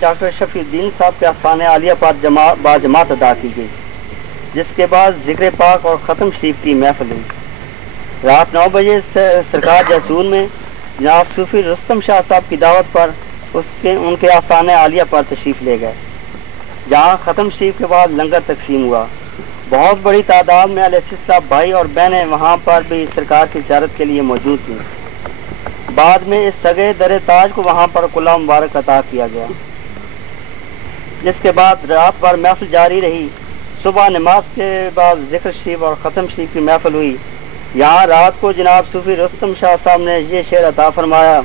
Doctor شفیع الدین صاحب کے آستانِ عالیہ پر باجماعت ادا کی گئی، جس کے بعد ذکر پاک اور ختم شریف کی محفل ہوئی۔ رات 9 بجے سرکار جیسور میں جناب صوفی رستم شاہ صاحب کی دعوت پر ان کے آستانِ عالیہ پر تشریف لے گئے، جہاں ختم شریف کے بعد لنگر تقسیم ہوا۔ بہت بڑی تعداد میں اہل سلسلہ بھائی اور بہنیں وہاں پر بھی سرکار کی زیارت کے لیے موجود تھیں۔ بعد میں اس سگے در تاج کو وہاں پر کلہ مبارک عطا کیا گیا، جس کے بعد رات بھر محفل جاری رہی۔ صبح نماز کے بعد ذکر شریف اور ختم شریف کی محفل ہوئی۔ یہاں رات کو جناب صوفی رستم شاہ صاحب نے یہ شعر عطا فرمایا: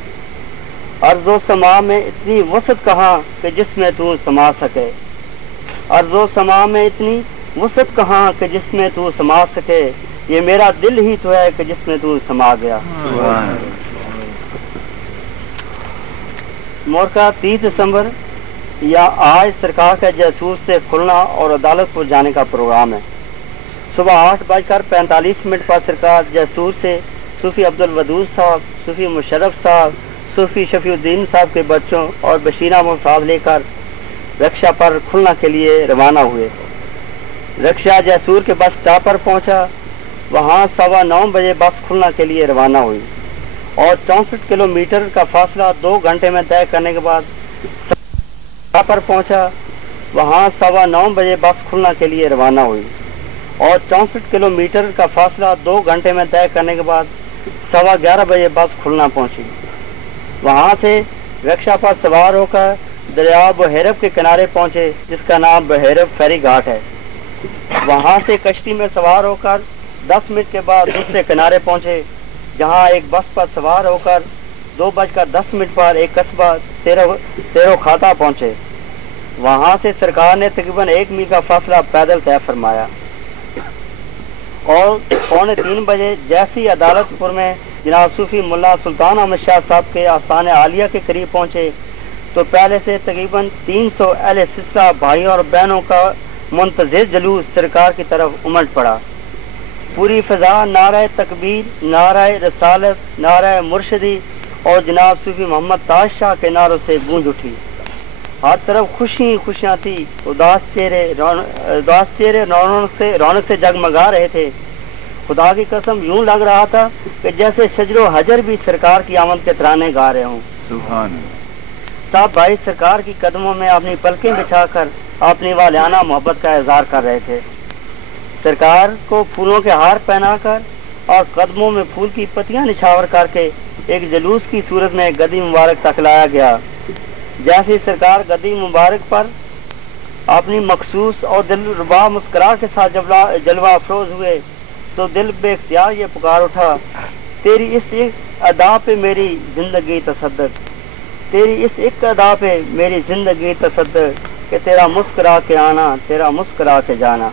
ارض و سما میں اتنی وسعت کہاں کہ جس میں تو سما سکے، ارض و سما میں اتنی وسعت کہاں کہ جس میں تو سما سکے، یہ میرا دل ہی تو ہے کہ جس میں تو سما گیا۔ مورکا 30 دسمبر یا آج سرکار کا جیسور سے کھلنا اور عدالت پور جانے کا پروگرام ہے۔ صبح 8:45 پر سرکار جیسور سے صوفی عبدالودود صاحب، صوفی مشرف صاحب، صوفی شفیع الدین صاحب کے بچوں اور بشیرہ محساس لے کر رکشا پر کھلنا کے لیے روانہ ہوئے۔ رکشا جیسور کے بس اسٹاپ پر پہنچا، وہاں 9:15 بجے بس کھلنا کے لیے روانہ ہوئی اور 64 کلومیٹر کا فاصلہ 2 گھنٹے میں طے کرنے کے بعد پر پہنچا، وہاں 9:15 بجے بس کھلنا کے لیے روانہ ہوئی اور 64 کلومیٹر کا فاصلہ 2 گھنٹے میں طے کرنے کے بعد 11:15 بجے بس کھلنا پہنچی۔ وہاں سے رکشا پر سوار ہو کر دریا بحیرب کے کنارے پہنچے، جس کا نام بحیرب فیری گھاٹ ہے۔ وہاں سے کشتی میں سوار ہو کر 10 منٹ کے بعد دوسرے کنارے پہنچے، جہاں ایک بس پر سوار ہو کر 2:10 پر ایک قصبہ تیرو کھاتا پہنچے۔ وہاں سے سرکار نے تقریباً 1 میل کا فاصلہ پیدل طے فرمایا اور 2:45 بجے جیسی عدالت پور میں جناب صوفی ملا سلطان احمد شاہ صاحب کے آستانِ عالیہ کے قریب پہنچے تو پہلے سے تقریباً 300 اہل سلسلہ بھائیوں اور بہنوں کا منتظر جلوس سرکار کی طرف امٹ پڑا۔ پوری فضا نعرہ تکبیر، نعرہ رسالت، نعرہ مرشدی اور جناب صوفی محمد تاج شاہ کے نعروں سے گونج اٹھی۔ ہر طرف خوشیاں تھی، اداس چہرے رونق سے جگمگا رہے تھے۔ خدا کی قسم یوں لگ رہا تھا کہ جیسے شجر و حجر بھی سرکار کی آمد کے ترانے گا رہے ہوں۔ سبحان صاحب بھائی سرکار کی قدموں میں اپنی پلکیں بچھا کر اپنی والہانہ محبت کا اظہار کر رہے تھے۔ سرکار کو پھولوں کے ہار پہنا کر اور قدموں میں پھول کی پتیاں نچھاور کر کے ایک جلوس کی صورت میں گدی مبارک تک لایا گیا۔ جیسے سرکار گدی مبارک پر اپنی مخصوص اور دلربا مسکراہٹ کے ساتھ جلوہ افروز ہوئے تو دل بے اختیار یہ پکار اٹھا: تیری اس ایک ادا پہ میری زندگی تصدق، تیری اس ایک ادا پہ میری زندگی تصدق، کہ تیرا مسکرا کے آنا، تیرا مسکرا کے جانا۔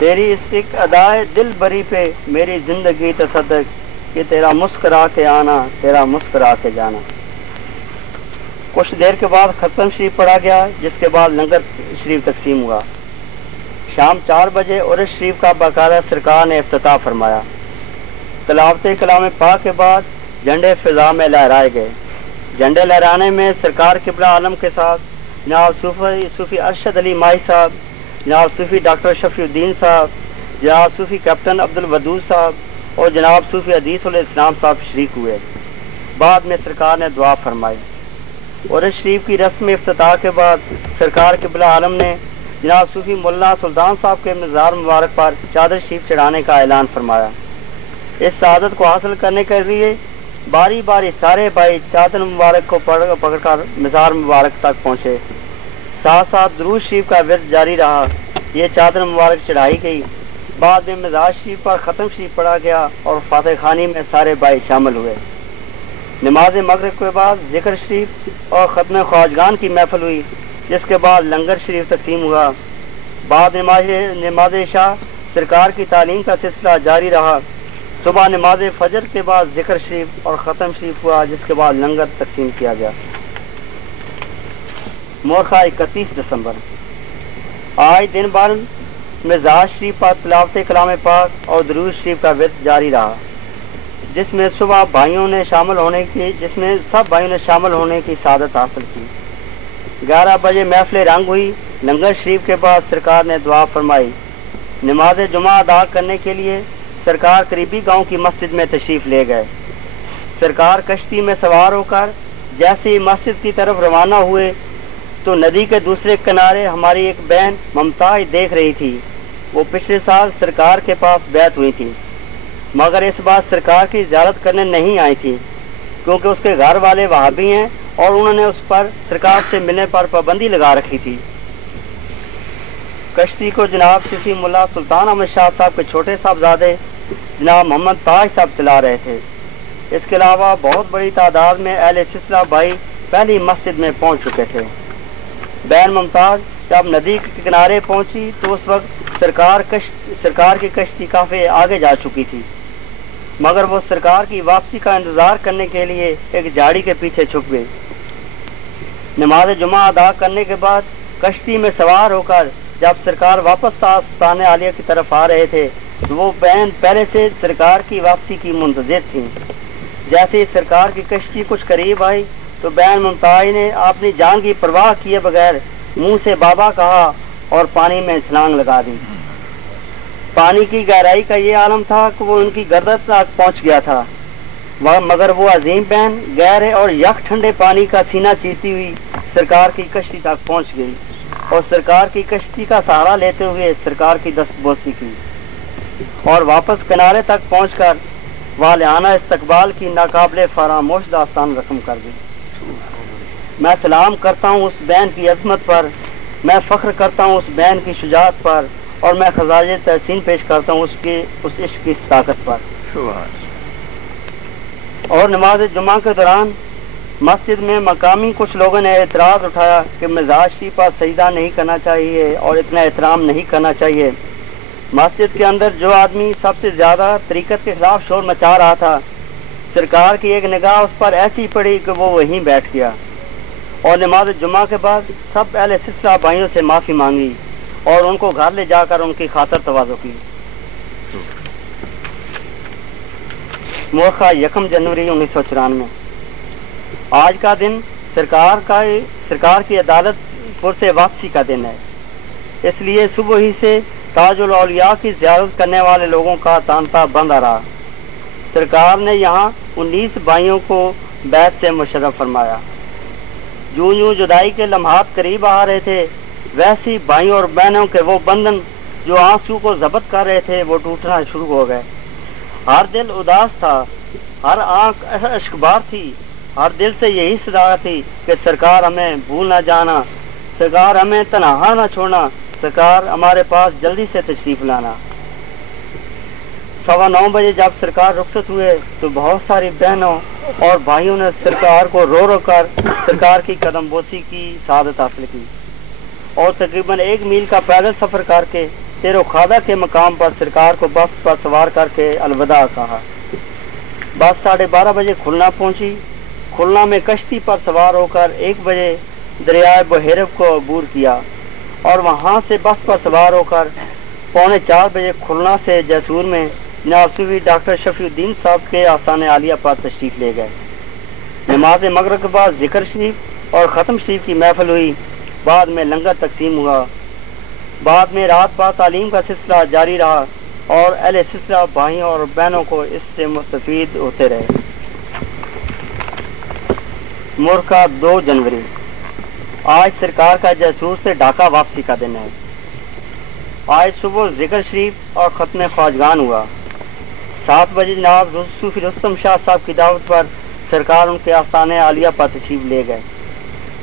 تیری اس ایک ادائے دل بری پہ میری زندگی تصدق، کہ تیرا مسکرا کے آنا، تیرا مسکرا کے جانا۔ کچھ دیر کے بعد ختم شریف پڑھا گیا، جس کے بعد لنگر شریف تقسیم ہوا۔ شام 4 بجے عرس شریف کا باقاعدہ سرکار نے افتتاح فرمایا۔ تلاوت کلام پاک کے بعد جھنڈے فضا میں لہرائے گئے۔ جھنڈے لہرانے میں سرکار قبلہ عالم کے ساتھ جناب صوفی ارشد علی ماہی صاحب، جناب صوفی ڈاکٹر شفیع الدین صاحب، جناب صوفی کیپٹن عبدالودود صاحب اور جناب صوفی حدیث الاسلام صاحب شریک ہوئے۔ بعد میں سرکار نے دعا فرمائی۔ عرس شریف کی رسم افتتاح کے بعد سرکار قبلہ عالم نے جناب صوفی ملا سلطان صاحب کے مزار مبارک پر چادر شریف چڑھانے کا اعلان فرمایا۔ اس سعادت کو حاصل کرنے کے لیے باری باری سارے بھائی چادر مبارک کو پکڑ کر مزار مبارک تک پہنچے۔ ساتھ ساتھ درود شریف کا ورد جاری رہا۔ یہ چادر مبارک چڑھائی گئی۔ بعد میں مزار شریف پر ختم شریف پڑھا گیا اور فاتح خوانی میں سارے بھائی شامل ہوئے۔ نماز مغرب کے بعد ذکر شریف اور ختم خواجگان کی محفل ہوئی، جس کے بعد لنگر شریف تقسیم ہوا۔ بعد نماز عشاء سرکار کی تعلیم کا سلسلہ جاری رہا۔ صبح نماز فجر کے بعد ذکر شریف اور ختم شریف ہوا، جس کے بعد لنگر تقسیم کیا گیا۔ مورخہ 31 دسمبر آج دن بھر مزاج شریف پر تلاوت کلام پاک اور درود شریف کا ورد جاری رہا، جس میں سب بھائیوں نے شامل ہونے کی سعادت حاصل کی۔ 11 بجے محفل رنگ ہوئی۔ لنگر شریف کے بعد سرکار نے دعا فرمائی۔ نماز جمعہ ادا کرنے کے لیے سرکار قریبی گاؤں کی مسجد میں تشریف لے گئے۔ سرکار کشتی میں سوار ہو کر جیسے ہی مسجد کی طرف روانہ ہوئے تو ندی کے دوسرے کنارے ہماری ایک بہن ممتاز دیکھ رہی تھی۔ وہ پچھلے سال سرکار کے پاس بیعت ہوئی تھی، مگر اس بار سرکار کی زیارت کرنے نہیں آئی تھی، کیونکہ اس کے گھر والے وہابی ہیں اور انہوں نے اس پر سرکار سے ملنے پر پابندی لگا رکھی تھی۔ کشتی کو جناب صوفی ملا سلطان احمد شاہ صاحب کے چھوٹے صاحبزادے جناب محمد تاج صاحب چلا رہے تھے۔ اس کے علاوہ بہت بڑی تعداد میں اہل سلسلہ بھائی پہلی مسجد میں پہنچ چکے تھے۔ بہن ممتاز جب ندی کے کنارے پہنچی تو اس وقت سرکار کی کشتی کافی آگے جا چکی تھی، مگر وہ سرکار کی واپسی کا انتظار کرنے کے لیے ایک جھاڑی کے پیچھے چھپ گئی۔ نماز جمعہ ادا کرنے کے بعد کشتی میں سوار ہو کر جب سرکار واپس آستانِ عالیہ کی طرف آ رہے تھے تو وہ بہن پہلے سے سرکار کی واپسی کی منتظر تھیں۔ جیسے ہی سرکار کی کشتی کچھ قریب آئی تو بہن ممتاز نے اپنی جان کی پرواہ کیے بغیر منہ سے بابا کہا اور پانی میں چھلانگ لگا دی۔ پانی کی گہرائی کا یہ عالم تھا کہ وہ ان کی گردن تک پہنچ گیا تھا، مگر وہ عظیم بہن گہرے اور یک ٹھنڈے پانی کا سینہ چیرتی ہوئی سرکار کی کشتی تک پہنچ گئی اور سرکار کی کشتی کا سہارا لیتے ہوئے سرکار کی دست بوسی کی اور واپس کنارے تک پہنچ کر والہانہ استقبال کی ناقابل فراموش داستان رقم کر دی۔ میں سلام کرتا ہوں اس بہن کی عظمت پر، میں فخر کرتا ہوں اس بہن کی شجاعت پر، اور میں خراج تحسین پیش کرتا ہوں اس عشق کی طاقت پر۔ اور نماز جمعہ کے دوران مسجد میں مقامی کچھ لوگوں نے اعتراض اٹھایا کہ مزاج شریف پر سجدہ نہیں کرنا چاہیے اور اتنا احترام نہیں کرنا چاہیے۔ مسجد کے اندر جو آدمی سب سے زیادہ طریقت کے خلاف شور مچا رہا تھا، سرکار کی ایک نگاہ اس پر ایسی پڑی کہ وہ وہیں بیٹھ گیا اور نماز جمعہ کے بعد سب اہل سلسلہ بھائیوں سے معافی مانگی اور ان کو گھر لے جا کر ان کی خاطر تواضع کی۔ مورخہ 1 جنوری 1994۔ آج کا دن سرکار کی عدالت پر سے واپسی کا دن ہے، اس لیے صبح ہی سے تاج الاولیاء کی زیارت کرنے والے لوگوں کا تانتا بندہ رہا۔ سرکار نے یہاں 19 بھائیوں کو بیعت سے مشرف فرمایا۔ جوں جوں جدائی کے لمحات قریب آ رہے تھے، ویسی بھائیوں اور بہنوں کے وہ بندھن جو آنسو کو ضبط کر رہے تھے وہ ٹوٹنا شروع ہو گئے۔ ہر دل اداس تھا، ہر آنکھ اشکبار تھی، ہر دل سے یہی صدا تھی کہ سرکار ہمیں بھول نہ جانا، سرکار ہمیں تنہا نہ چھوڑنا، سرکار ہمارے پاس جلدی سے تشریف لانا۔ 9:15 بجے جب سرکار رخصت ہوئے تو بہت ساری بہنوں اور بھائیوں نے سرکار کو رو رو کر سرکار کی قدم بوسی کی سعادت حاصل کی اور تقریباً 1 میل کا پیدل سفر کر کے تیرو خادہ کے مقام پر سرکار کو بس پر سوار کر کے الوداع کہا۔ بس 12:30 بجے کھلنا پہنچی۔ کھلنا میں کشتی پر سوار ہو کر 1 بجے دریائے بحیرب کو عبور کیا اور وہاں سے بس پر سوار ہو کر 3:45 بجے کھلنا سے جیسور میں جناب صوفی ڈاکٹر شفیع الدین صاحب کے آستانِ عالیہ پر تشریف لے گئے۔ نماز مغرب کے بعد ذکر شریف اور ختم شریف کی محفل ہوئی، بعد میں لنگر تقسیم ہوا، بعد میں رات بھر تعلیم کا سلسلہ جاری رہا اور اہل سلسلہ بھائیوں اور بہنوں کو اس سے مستفید ہوتے رہے۔ مورخہ 2 جنوری۔ آج سرکار کا جیسور سے ڈھاکہ واپسی کا دن ہے۔ آج صبح ذکر شریف اور ختم خواجگان ہوا۔ 7 بجے جناب صوفی رستم شاہ صاحب کی دعوت پر سرکار ان کے آستانِ عالیہ پر تشریف لے گئے،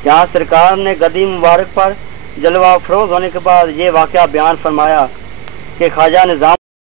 جہاں سرکار نے گدی مبارک پر جلوہ افروز ہونے کے بعد یہ واقعہ بیان فرمایا کہ خواجہ نظام